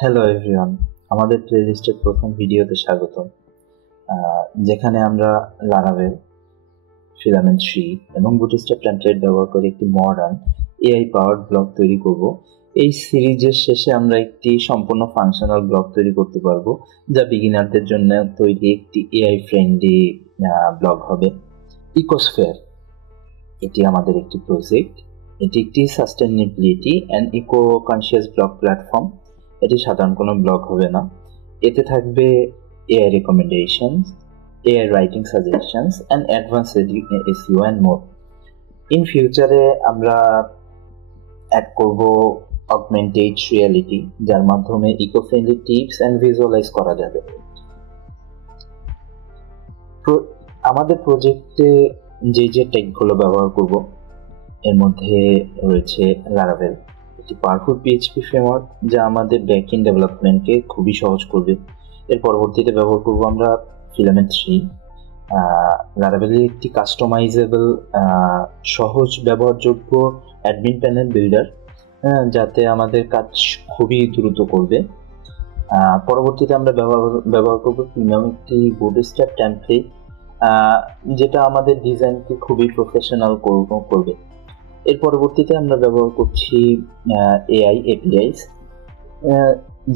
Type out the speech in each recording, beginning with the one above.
Hello everyone, আমাদের প্লেলিস্টের প্রথম ভিডিওতে স্বাগতম। যেখানে আমরা লারাভেল, ফিলামেন্ট 3 এবং বুটস্ট্র্যাপ টেমপ্লেট ব্যবহার করে একটি মডার্ন এআই পাওয়ার্ড ব্লগ তৈরি করব। এই সিরিজের শেষে আমরা একটি সম্পূর্ণ ফাংশনাল ব্লগ তৈরি করতে পারবো, যা বিগিনারদের জন্য তৈরি একটি এআই ফ্রেন্ডলি ব্লগ হবে। ইকোস্ফেয়ার এটি আমাদের একটি প্রজেক্ট। এটি একটি sustainability and eco conscious blog platform. এটি সাধারণ কোনো ব্লগ হবে না। এতে থাকবে AI recommendations, AI writing suggestions and advance SEO and more. In ফিউচারে আমরা অ্যাড করব অগমেন্টেড রিয়ালিটি, যার মাধ্যমে eco friendly tips and visualize করা যাবে। আমাদের প্রজেক্টে যে টেকগুলো ব্যবহার করব এর মধ্যে রয়েছে লারাভেল, একটি পাওয়ারফুল পিএইচপি ফ্রেমওয়ার্ক যা আমাদের ব্যাকএন্ড ডেভেলপমেন্টকে খুবই সহজ করবে। এর পরবর্তীতে ব্যবহার করব আমরা ফিলামেন্ট 3, লারাভেলের একটি কাস্টমাইজেবল সহজ ব্যবহারযোগ্য অ্যাডমিন প্যানেল বিল্ডার, যাতে আমাদের কাজ খুবই দ্রুত করবে। পরবর্তীতে আমরা ব্যবহার করব প্রিমিয়াম একটি বুটস্ট্র্যাপ টেমপ্লেট, যেটা আমাদের ডিজাইনকে খুবই প্রফেশনাল করবে। এর পরবর্তীতে আমরা ব্যবহার করছি এআই এপিআইস,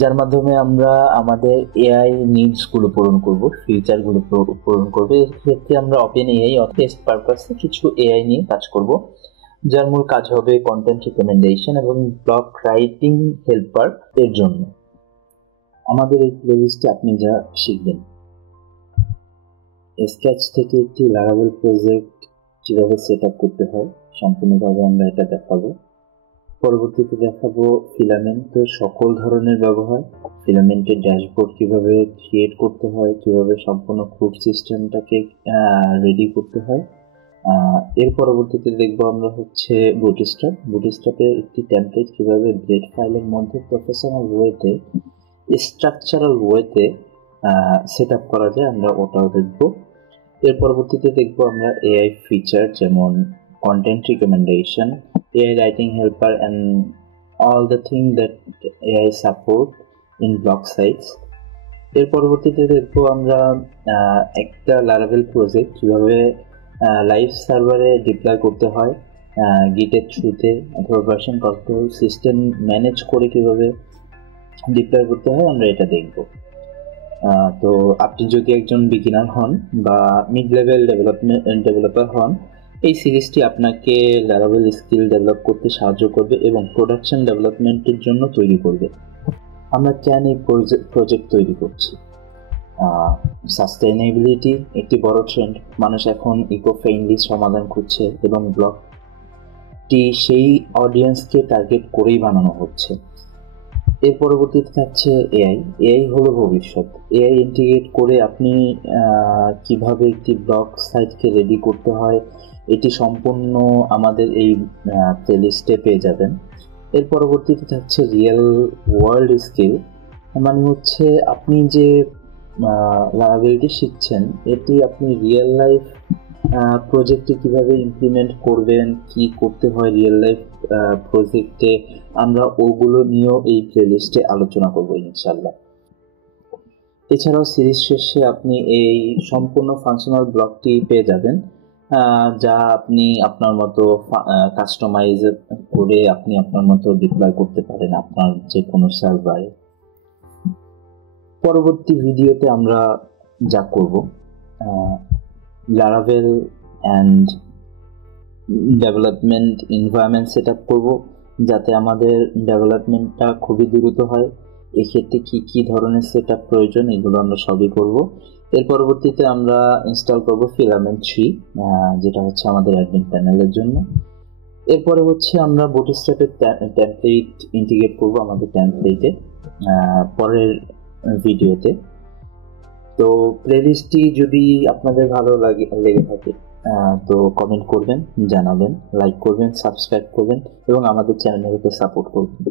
যার মাধ্যমে আমরা আমাদের এআই নিডসগুলো পূরণ করব, ফিচারগুলো পূরণ করবে। এর ক্ষেত্রে আমরা ওপেন এআই টেস্ট পারপাসে কিছু এআই নিয়ে কাজ করব, যার মূল কাজ হবে কন্টেন্ট রিকমেন্ডেশন এবং ব্লগ রাইটিং হেল্পার এর জন্য। আমাদের এই প্লেলিস্টে আপনি যা শিখবেন, স্কেচ থেকে একটি লারাভেল প্রজেক্ট কিভাবে সেট আপ করতে হয় সম্পূর্ণভাবে আমরা এটা দেখাবো। পরবর্তীতে দেখাবো ফিলামেন্টের সকল ধরনের ব্যবহার, ফিলামেন্টের ড্যাশবোর্ড কিভাবে ক্রিয়েট করতে হয়, কিভাবে সম্পূর্ণ ফুড সিস্টেমটাকে রেডি করতে হয়। এর পরবর্তীতে দেখবো আমরা হচ্ছে বুটস্ট্র্যাপের একটি টেমপ্লেট কিভাবে ব্লেড ফাইলের মধ্যে প্রফেশনাল ওয়েতে, স্ট্রাকচারাল ওয়েতে সেট আপ করা যায়, আমরা ওটাও দেখবো। এর পরবর্তীতে দেখবো আমরা এআই ফিচার যেমন content recommendation, AI writing helper and all the things that AI support in blog sites. এর পরবর্তীতে দেখবো আমরা একটা লারাভেল প্রজেক্ট কিভাবে লাইভ সার্ভারে ডিপ্লয় করতে হয়, গিটের থ্রুতে অথবা ভার্সন কন্ট্রোল সিস্টেম ম্যানেজ করে কিভাবে ডিপ্লয় করতে হয়, আমরা এটা দেখব। তো আপনি যদি একজন বিগিনার হন বা মিড লেভেল ডেভেলপার হন, এই সিরিজটি আপনাকে লারাভেল স্কিল ডেভেলপ করতে সাহায্য করবে এবং প্রোডাকশন ডেভেলপমেন্টের জন্য তৈরি করবে। আমরা কেন এই প্রজেক্ট তৈরি করছি? সাস্টেনেবিলিটি একটি বড় ট্রেন্ড, মানুষ এখন ইকো ফ্রেন্ডলি সমাধান খুঁজছে এবং ব্লগটি সেই অডিয়েন্সকে টার্গেট করেই বানানো হচ্ছে। এর পরবর্তীতে থাকছে এআই হলো ভবিষ্যৎ। এআই ইন্টিগ্রেট করে আপনি কিভাবে একটি ব্লগ সাইটকে রেডি করতে হয়, এটি সম্পূর্ণ আমাদের এই প্লেলিস্টে পেয়ে যাবেন। এর পরবর্তীতে থাকছে রিয়েল ওয়ার্ল্ড স্কিল, মানে হচ্ছে আপনি যে লারাভেলটি শিখছেন এটি আপনি রিয়েল লাইফ প্রজেক্টে কিভাবে ইমপ্লিমেন্ট করবেন, কি করতে হয় রিয়েল লাইফ প্রজেক্টে, আমরা ওগুলো নিয়েও এই প্লেলিস্টে আলোচনা করব ইনশাল্লাহ। এছাড়াও সিরিজ শেষে আপনি এই সম্পূর্ণ ফাংশনাল ব্লগটি পেয়ে যাবেন, যা আপনি আপনার মতো কাস্টমাইজ করে আপনি আপনার মতো ডিপ্লয় করতে পারেন আপনার যে কোনো সার্ভারে। পরবর্তী ভিডিওতে আমরা যা করব, Laravel and development environment set up করবো, যাতে আমাদের ডেভেলপমেন্টটা খুবই দ্রুত হয়। এক্ষেত্রে কি ধরনের সেট আপ প্রয়োজন এগুলো আমরা সবই করব। এর পরবর্তীতে আমরা ইনস্টল করব ফিলামেন্ট 3, যেটা হচ্ছে আমাদের অ্যাডমিন প্যানেলের জন্য। এরপরে হচ্ছে আমরা বুটস্ট্র্যাপের টেমপ্লেট ইন্টিগ্রেট করব আমাদের টেমপ্লেটে পরের ভিডিওতে। তো প্লেলিস্টটি যদি আপনাদের ভালো লেগে থাকে তো কমেন্ট করবেন, জানাবেন, লাইক করবেন, সাবস্ক্রাইব করবেন এবং আমাদের চ্যানেলকে সাপোর্ট করবেন।